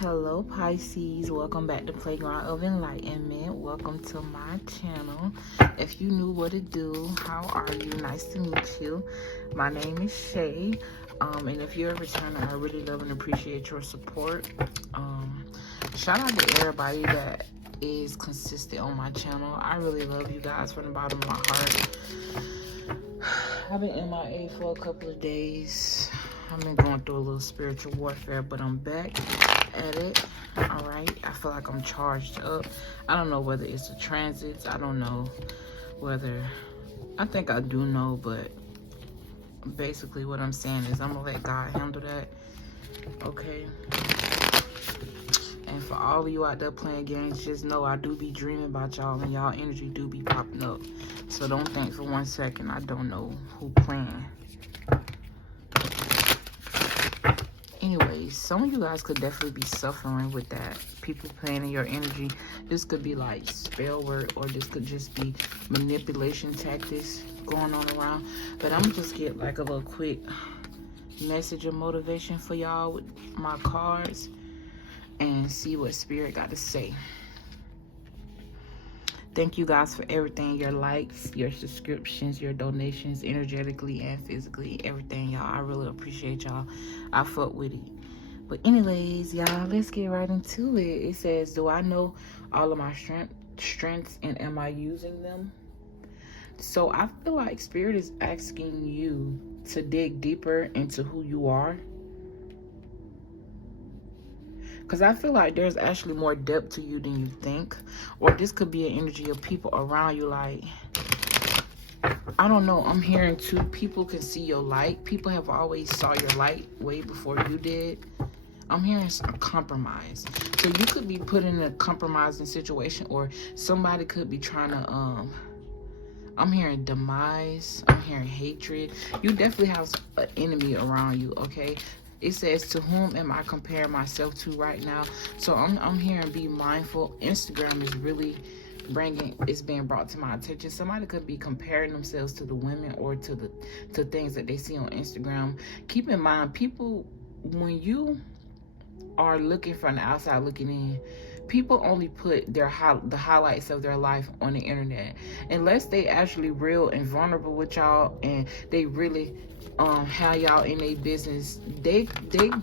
Hello Pisces, welcome back to Playground of Enlightenment. Welcome to my channel. If you knew what to do, how are you? Nice to meet you. My name is Shay, and if you're a returner, I really love and appreciate your support. Shout out to everybody that is consistent on my channel. I really love you guys from the bottom of my heart. I've been MIA for a couple of days. I've been going through a little spiritual warfare, but I'm back at it. All right, I feel like I'm charged up. I don't know whether it's the transits. I don't know whether, I think I do know, but basically what I'm saying is I'm gonna let God handle that. Okay. And for all of you out there playing games, just know I do be dreaming about y'all, and y'all energy do be popping up. So don't think for 1 second I don't know who playing. Anyways, some of you guys could definitely be suffering with that. People playing in your energy. This could be like spell work, or this could just be manipulation tactics going on around. But I'm gonna just get like a little quick message of motivation for y'all with my cards and see what Spirit got to say. Thank you guys for everything, your likes, your subscriptions, your donations, energetically and physically, everything, y'all. I really appreciate y'all. I fuck with it. But anyways, y'all, let's get right into it. It says, do I know all of my strengths and am I using them? So I feel like Spirit is asking you to dig deeper into who you are. Because I feel like there's actually more depth to you than you think. Or this could be an energy of people around you. Like, I don't know. I'm hearing too, people can see your light. People have always saw your light way before you did. I'm hearing a compromise. So you could be put in a compromising situation. Or somebody could be trying to, I'm hearing demise. I'm hearing hatred. You definitely have an enemy around you, okay? It says, to whom am I comparing myself to right now? So I'm hearing be mindful. Instagram is really it's being brought to my attention. Somebody could be comparing themselves to the women or to things that they see on Instagram. Keep in mind, people, when you are looking from the outside looking in, people only put the highlights of their life on the internet, unless they actually real and vulnerable with y'all and they really have y'all in their business. They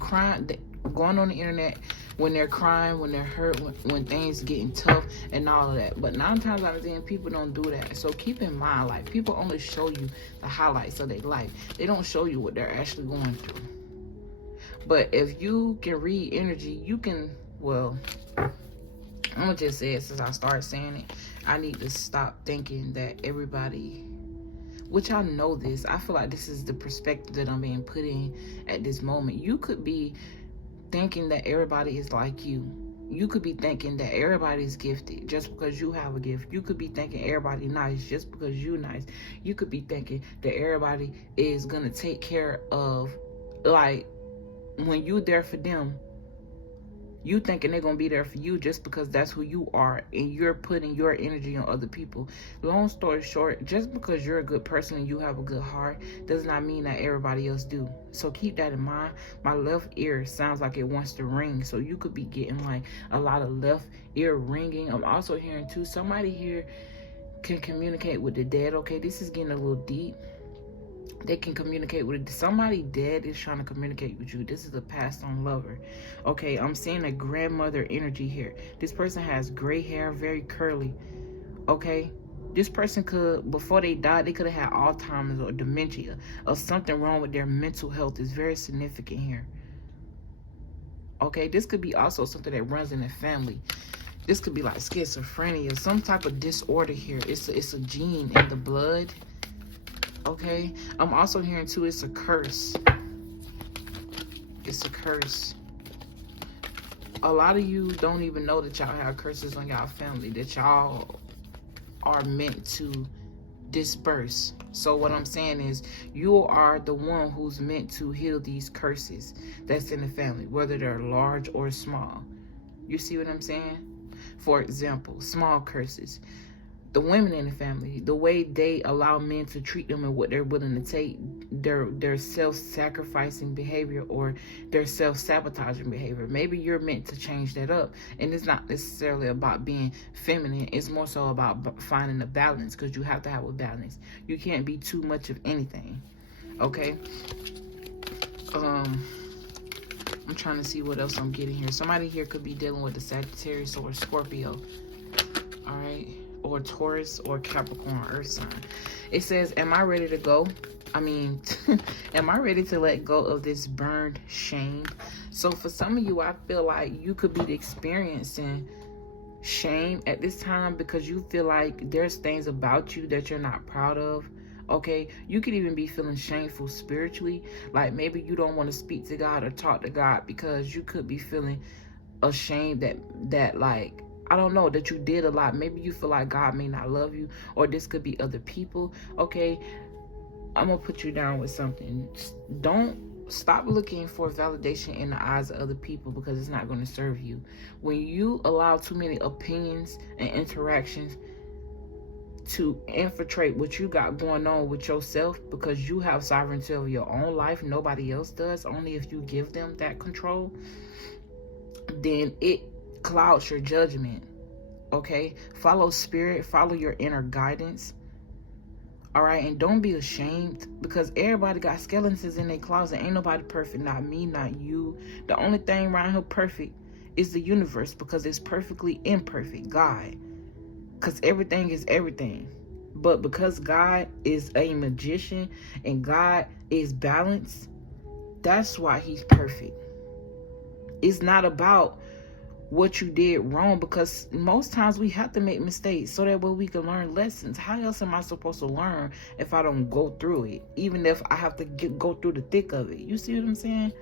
crying, going on the internet when they're crying, when they're hurt, when things getting tough and all of that. But 9 times out of 10, people don't do that. So keep in mind, like, people only show you the highlights of their life. They don't show you what they're actually going through. But if you can read energy, you can, well, I'm gonna just say it since I started saying it. I need to stop thinking that everybody, which I know this, I feel like this is the perspective that I'm being put in at this moment. You could be thinking that everybody is like you. You could be thinking that everybody's gifted just because you have a gift. You could be thinking everybody nice just because you nice. You could be thinking that everybody is gonna take care of, like, when you there for them, you thinking they're gonna be there for you just because that's who you are, and you're putting your energy on other people. Long story short, just because you're a good person and you have a good heart does not mean that everybody else do. So keep that in mind. My left ear sounds like it wants to ring, so you could be getting like a lot of left ear ringing. I'm also hearing too, somebody here can communicate with the dead. Okay, this is getting a little deep. They can communicate with it. Somebody dead is trying to communicate with you. This is a passed on lover. Okay, I'm seeing a grandmother energy here. This person has gray hair, very curly. Okay, this person could, before they died, they could have had Alzheimer's or dementia or something wrong with their mental health. Is very significant here. Okay, this could be also something that runs in the family. This could be like schizophrenia, some type of disorder here. It's a gene in the blood. Okay, I'm also hearing too, it's a curse. It's a curse. A lot of you don't even know that y'all have curses on y'all family, that y'all are meant to disperse. So what I'm saying is, you are the one who's meant to heal these curses that's in the family, whether they're large or small. You see what I'm saying? For example, small curses. the women in the family, the way they allow men to treat them and what they're willing to take, their self-sacrificing behavior or their self-sabotaging behavior. Maybe you're meant to change that up, and it's not necessarily about being feminine. It's more so about finding a balance, because you have to have a balance. You can't be too much of anything. Okay. I'm trying to see what else I'm getting here. Somebody here could be dealing with a Sagittarius or a Scorpio. All right. Or Taurus or Capricorn earth sign. It says, am I ready to go? I mean, am I ready to let go of this burned shame? So for some of you, I feel like you could be experiencing shame at this time because you feel like there's things about you that you're not proud of. Okay, you could even be feeling shameful spiritually. Like maybe you don't want to speak to God or talk to God because you could be feeling ashamed that like, I don't know, that you did a lot. Maybe you feel like God may not love you, or this could be other people. Okay, I'm gonna put you down with something. Don't stop looking for validation in the eyes of other people, because it's not going to serve you. When you allow too many opinions and interactions to infiltrate what you got going on with yourself, because you have sovereignty over your own life, nobody else does, only if you give them that control, then it clouds your judgment. Okay, follow spirit, follow your inner guidance. All right, and don't be ashamed, because everybody got skeletons in their closet. Ain't nobody perfect, not me, not you. The only thing around here perfect is the universe, because it's perfectly imperfect, God, because everything is everything. But because God is a magician and God is balanced, that's why he's perfect. It's not about what you did wrong, because most times we have to make mistakes so that way we can learn lessons. How else am I supposed to learn if I don't go through it, even if I have to go through the thick of it? You see what I'm saying?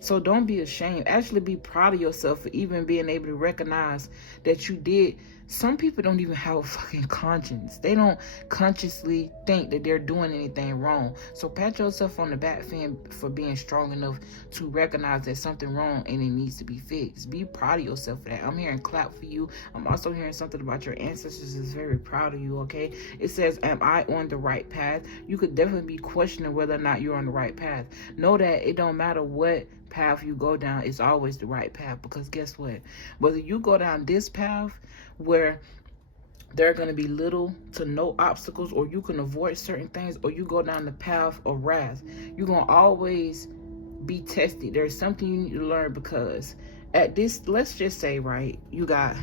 So don't be ashamed. Actually be proud of yourself for even being able to recognize that you did. Some people don't even have a fucking conscience. They don't consciously think that they're doing anything wrong. So pat yourself on the back for being strong enough to recognize that something wrong and it needs to be fixed. Be proud of yourself for that. I'm hearing clap for you. I'm also hearing something about your ancestors is very proud of you, okay? It says, am I on the right path? You could definitely be questioning whether or not you're on the right path. Know that it don't matter what path you go down, it's always the right path, because guess what? Whether you go down this path where there are going to be little to no obstacles, or you can avoid certain things, or you go down the path of wrath, you're going to always be tested. There's something you need to learn, because at this, let's just say, right, you got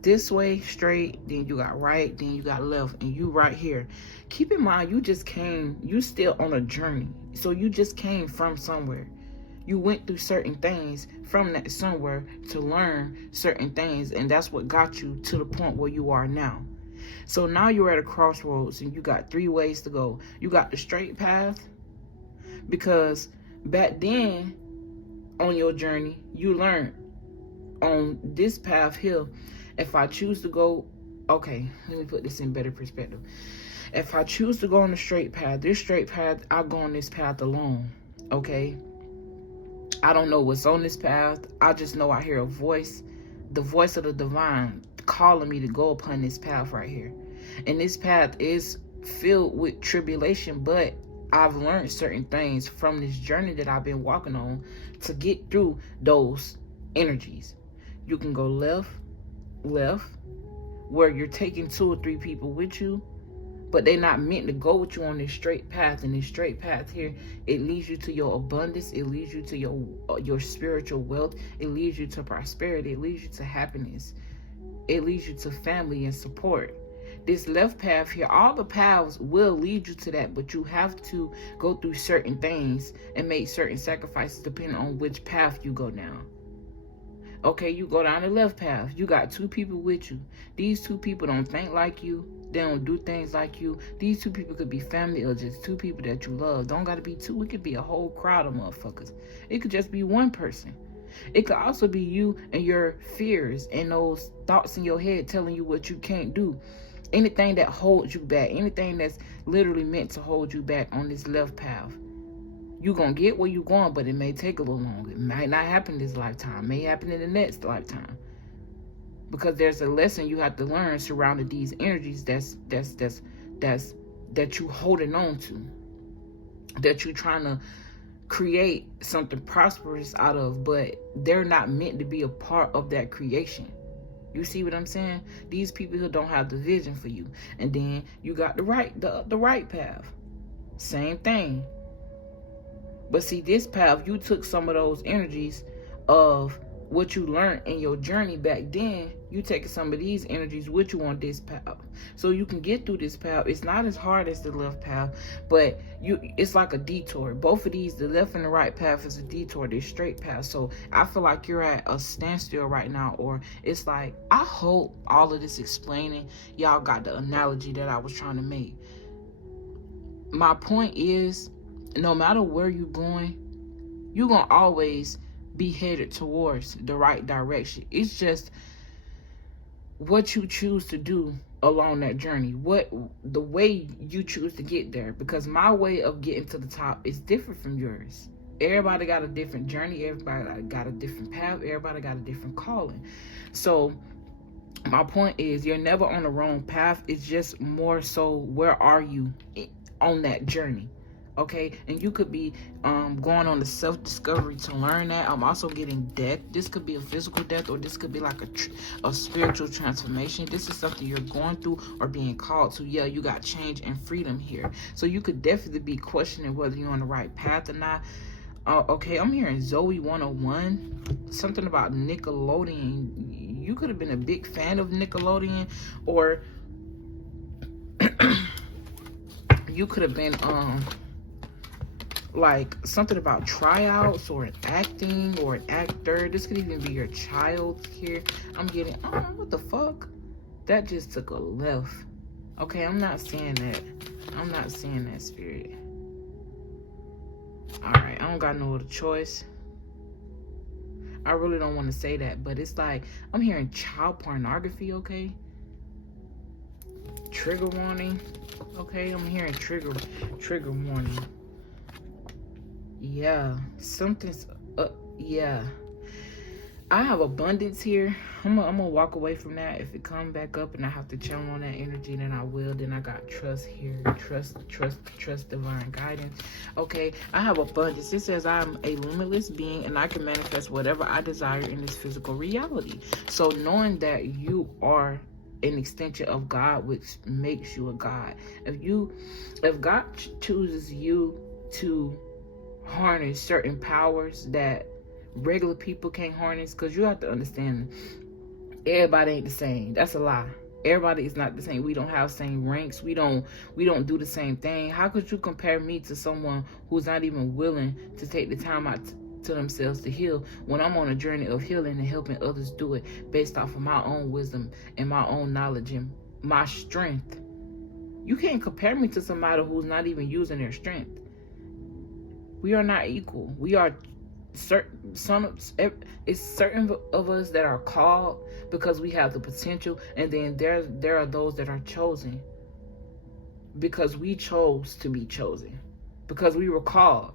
this way straight, then you got right, then you got left, and you right here. Keep in mind, you still on a journey. So you just came from somewhere. You went through certain things from that somewhere to learn certain things, and that's what got you to the point where you are now. So now you're at a crossroads, and you got 3 ways to go. You got the straight path, because back then on your journey, you learned on this path here, if I choose to go, okay, let me put this in better perspective. If I choose to go on the straight path, this straight path, I'll go on this path alone, okay? I don't know what's on this path. I just know I hear a voice, the voice of the divine, calling me to go upon this path right here. And this path is filled with tribulation, but I've learned certain things from this journey that I've been walking on to get through those energies. You can go left, where you're taking 2 or 3 people with you, but they're not meant to go with you on this straight path. And this straight path here, it leads you to your abundance. It leads you to your spiritual wealth. It leads you to prosperity. It leads you to happiness. It leads you to family and support. This left path here, all the paths will lead you to that, but you have to go through certain things and make certain sacrifices depending on which path you go down. Okay, you go down the left path. You got 2 people with you. These 2 people don't think like you. They don't do things like you. These 2 people could be family or just 2 people that you love. Don't gotta be 2. It could be a whole crowd of motherfuckers. It could just be 1 person. It could also be you and your fears and those thoughts in your head telling you what you can't do. Anything that holds you back. Anything that's literally meant to hold you back on this left path. You're going to get where you're going, but it may take a little longer. It might not happen this lifetime. It may happen in the next lifetime. because there's a lesson you have to learn surrounding these energies that you holding on to, that you trying to create something prosperous out of, but they're not meant to be a part of that creation. You see what I'm saying? These people who don't have the vision for you. And then you got the right path. Same thing. But see, this path, you took some of those energies of what you learned in your journey back then. You taking some of these energies with you on this path, so you can get through this path. It's not as hard as the left path, but it's like a detour. Both of these, the left and the right path, is a detour. This straight path. So I feel like you're at a standstill right now, or it's like, I hope all of this explaining, y'all got the analogy that I was trying to make. My point is, no matter where you're going, you're gonna always be headed towards the right direction. It's just what you choose to do along that journey, the way you choose to get there. Because my way of getting to the top is different from yours. Everybody got a different journey. Everybody got a different path. Everybody got a different calling. So my point is, you're never on the wrong path. It's just more so, where are you on that journey? Okay, and you could be going on the self-discovery to learn that. I'm also getting death. This could be a physical death, or this could be like a spiritual transformation. This is something you're going through or being called to. Yeah, you got change and freedom here. So you could definitely be questioning whether you're on the right path or not. Okay, I'm hearing Zoe 101. Something about Nickelodeon. You could have been a big fan of Nickelodeon, or you could have been like something about tryouts, or an acting, or an actor. This could even be your child here. I'm getting, what the fuck? That just took a left. Okay, I'm not saying that. I'm not saying that, Spirit. Alright, I don't got no other choice. I really don't want to say that, but it's like, I'm hearing child pornography, okay? Trigger warning. Okay, I'm hearing trigger warning. Yeah, something's yeah. I have abundance here. I'm gonna walk away from that. If it come back up and I have to channel on that energy, then I will. Then I got trust here. Trust divine guidance. Okay, I have abundance. It says I'm a limitless being and I can manifest whatever I desire in this physical reality. So knowing that you are an extension of God, which makes you a God. If God chooses you to harness certain powers that regular people can't harness, because you have to understand, everybody ain't the same. That's a lie. Everybody is not the same. We don't have same ranks. We don't do the same thing. How could you compare me to someone who's not even willing to take the time out to themselves to heal, when I'm on a journey of healing and helping others do it based off of my own wisdom and my own knowledge and my strength? You can't compare me to somebody who's not even using their strength. We are not equal. We are certain of us that are called because we have the potential, and then there are those that are chosen because we chose to be chosen, because we were called.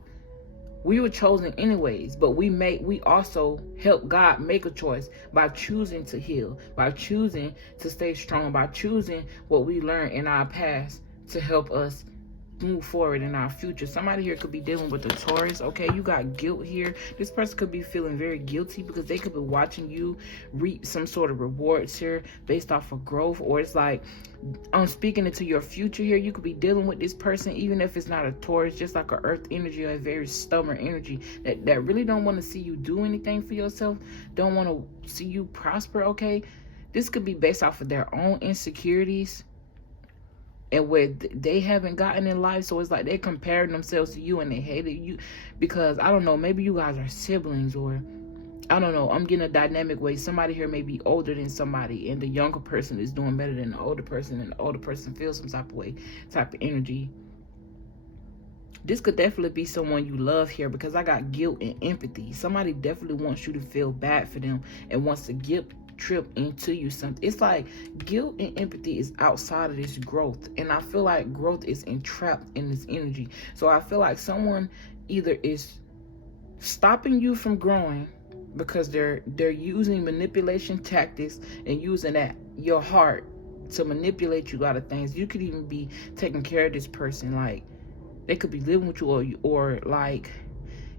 We were chosen anyways, but we also help God make a choice by choosing to heal, by choosing to stay strong, by choosing what we learned in our past to help us move forward in our future. Somebody here could be dealing with a Taurus. Okay, you got guilt here. This person could be feeling very guilty because they could be watching you reap some sort of rewards here based off of growth, or it's like, I'm speaking into your future here. You could be dealing with this person, even if it's not a Taurus, just like an earth energy or a very stubborn energy that really don't want to see you do anything for yourself, don't want to see you prosper. Okay, this could be based off of their own insecurities and where they haven't gotten in life. So it's like they're comparing themselves to you and they hate you because, I don't know, maybe you guys are siblings, or I don't know. I'm getting a dynamic way. Somebody here may be older than somebody and the younger person is doing better than the older person, and the older person feels some type of way, type of energy. This could definitely be someone you love here, because I got guilt and empathy. Somebody definitely wants you to feel bad for them and wants to guilt trip into you something. It's like guilt and empathy is outside of this growth, and I feel like growth is entrapped in this energy. So I feel like someone either is stopping you from growing, because they're using manipulation tactics and using that your heart to manipulate you out of things. You could even be taking care of this person, like they could be living with you, or like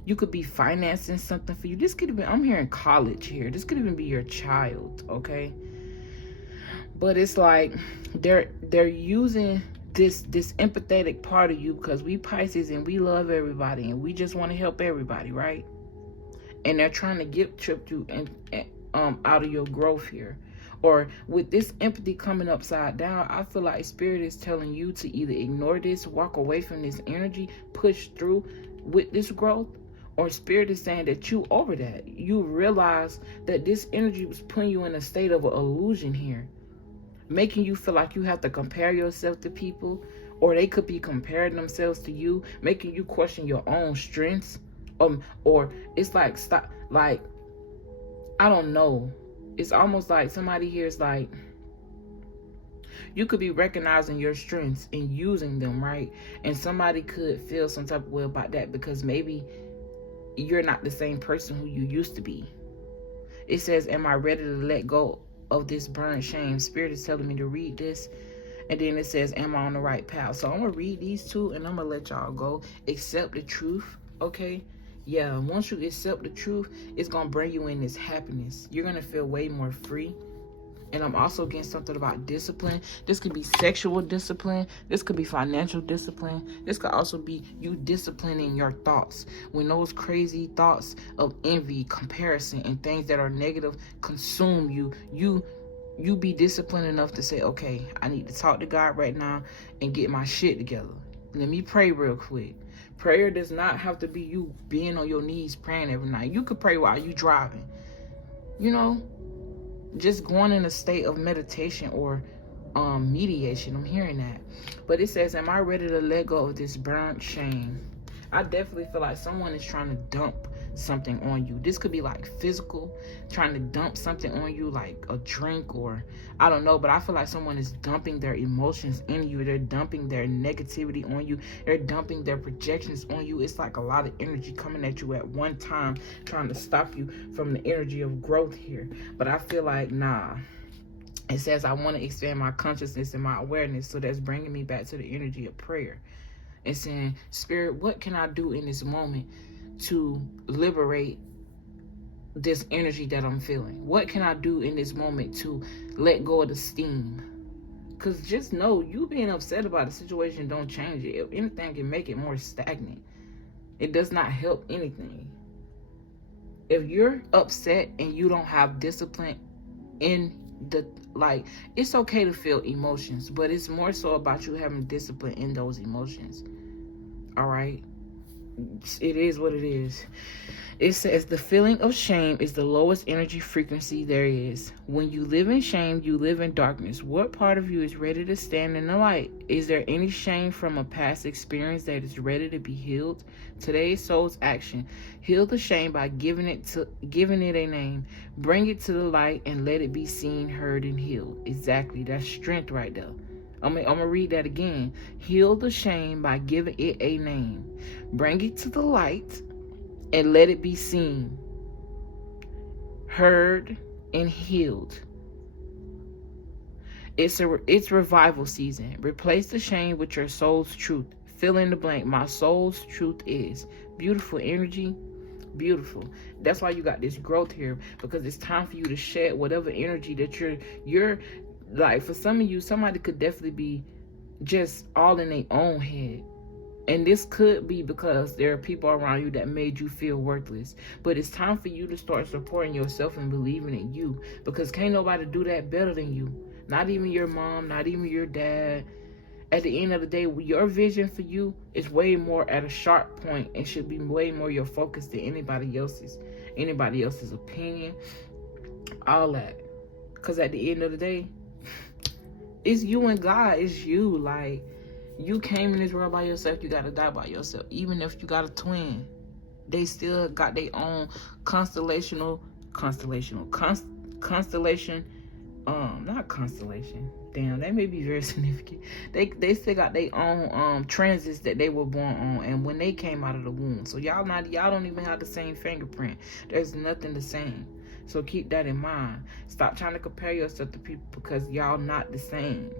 you could be financing something for you. This could even, I'm hearing college here. This could even be your child, okay? But it's like they're using this empathetic part of you, because we Pisces and we love everybody and we just want to help everybody, right? And they're trying to guilt trip you and out of your growth here. Or with this empathy coming upside down, I feel like Spirit is telling you to either ignore this, walk away from this energy, push through with this growth, or Spirit is saying that you over that. You realize that this energy was putting you in a state of an illusion here, making you feel like you have to compare yourself to people, or they could be comparing themselves to you, making you question your own strengths. Or it's like, stop, like, I don't know. It's almost like somebody here is like, you could be recognizing your strengths and using them, right? And somebody could feel some type of way about that, because maybe you're not the same person who you used to be. It says, am I ready to let go of this burned shame? Spirit is telling me to read this. And then it says, am I on the right path? So I'm going to read these two and I'm going to let y'all go. Accept the truth, okay? Yeah, once you accept the truth, it's going to bring you in this happiness. You're going to feel way more free. And I'm also getting something about discipline. This could be sexual discipline. This could be financial discipline. This could also be you disciplining your thoughts. When those crazy thoughts of envy, comparison, and things that are negative consume you, you be disciplined enough to say, okay, I need to talk to God right now and get my shit together. Let me pray real quick. Prayer does not have to be you being on your knees praying every night. You could pray while you driving. You know, just going in a state of meditation or mediation. I'm hearing that. But it says, am I ready to let go of this burnt shame? I definitely feel like someone is trying to dump something on you. This could be like physical, trying to dump something on you, like a drink, or I don't know, but I feel like someone is dumping their emotions in you. They're dumping their negativity on you. They're dumping their projections on you. It's like a lot of energy coming at you at one time, trying to stop you from the energy of growth here. But I feel like, nah. It says, I want to expand my consciousness and my awareness. So that's bringing me back to the energy of prayer. And saying, Spirit, what can I do in this moment to liberate this energy that I'm feeling? What can I do in this moment to let go of the steam? Because just know, you being upset about a situation don't change it. If anything, can make it more stagnant. It does not help anything. If you're upset and you don't have discipline in the, like, it's okay to feel emotions, but it's more so about you having discipline in those emotions. All right? It is what it is. It says the feeling of shame is the lowest energy frequency there is. When you live in shame, you live in darkness. What part of you is ready to stand in the light? Is there any shame from a past experience that is ready to be healed? Today's soul's action. Heal the shame by giving it a name. Bring it to the light and let it be seen, heard, and healed. Exactly. That's strength right there. I'm going to read that again. Heal the shame by giving it a name. Bring it to the light and let it be seen, heard, and healed. It's revival season. Replace the shame with your soul's truth. Fill in the blank. My soul's truth is. Beautiful energy. Beautiful. That's why you got this growth here, because it's time for you to shed whatever energy that you're like. For some of you, somebody could definitely be just all in their own head. And this could be because there are people around you that made you feel worthless. But it's time for you to start supporting yourself and believing in you, because can't nobody do that better than you. Not even your mom, not even your dad. At the end of the day, your vision for you is way more at a sharp point and should be way more your focus than anybody else's opinion, all that. Because at the end of the day, it's you and God. It's you. Like, you came in this world by yourself, you gotta die by yourself. Even if you got a twin, they still got their own constellation not constellation. Damn, they may be very significant. They still got their own transits that they were born on, and when they came out of the womb. So y'all don't even have the same fingerprint. There's nothing the same. So keep that in mind. Stop trying to compare yourself to people because y'all not the same.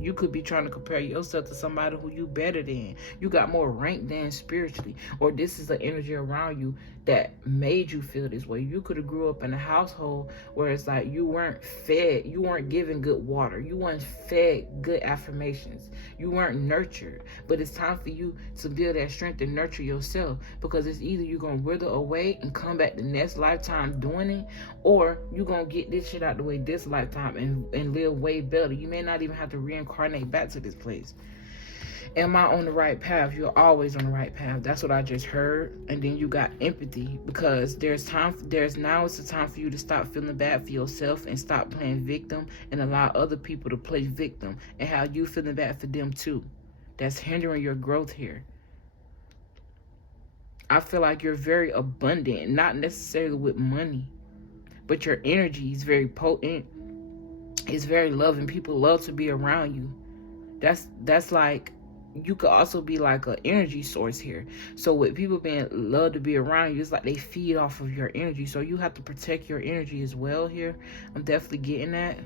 You could be trying to compare yourself to somebody who you better than. You got more rank than spiritually. Or this is the energy around you that made you feel this way. You could have grew up in a household where it's like you weren't fed, you weren't given good water, you weren't fed good affirmations, you weren't nurtured. But it's time for you to build that strength and nurture yourself, because it's either you're going to wither away and come back the next lifetime doing it, or you're going to get this shit out the way this lifetime and live way better. You may not even have to reincarnate back to this place. Am I on the right path? You're always on the right path. That's what I just heard. And then you got empathy, because now is the time for you to stop feeling bad for yourself and stop playing victim and allow other people to play victim and how you feeling bad for them too. That's hindering your growth here. I feel like you're very abundant, not necessarily with money, but your energy is very potent. It's very loving. People love to be around you. That's like, you could also be like an energy source here. So with people being love to be around you, it's like they feed off of your energy. So you have to protect your energy as well here. I'm definitely getting that.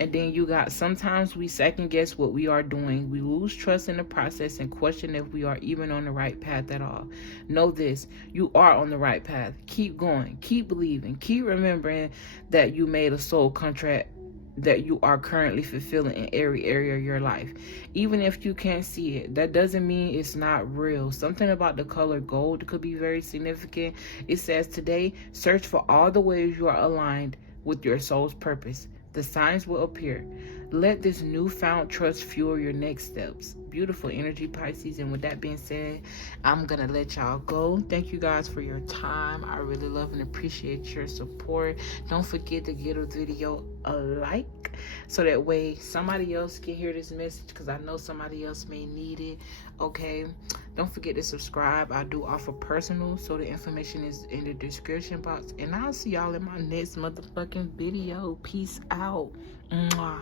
And then you got, sometimes we second guess what we are doing. We lose trust in the process and question if we are even on the right path at all. Know this, you are on the right path. Keep going, keep believing, keep remembering that you made a soul contract that you are currently fulfilling in every area of your life. Even if you can't see it, that doesn't mean it's not real. Something about the color gold could be very significant. It says today, search for all the ways you are aligned with your soul's purpose. The signs will appear. Let this newfound trust fuel your next steps. Beautiful energy, Pisces. And with that being said, I'm going to let y'all go. Thank you guys for your time. I really love and appreciate your support. Don't forget to give a video a like, so that way somebody else can hear this message, because I know somebody else may need it. Okay, don't forget to subscribe. I do offer personal, so the information is in the description box. And I'll see y'all in my next motherfucking video. Peace out. Mwah.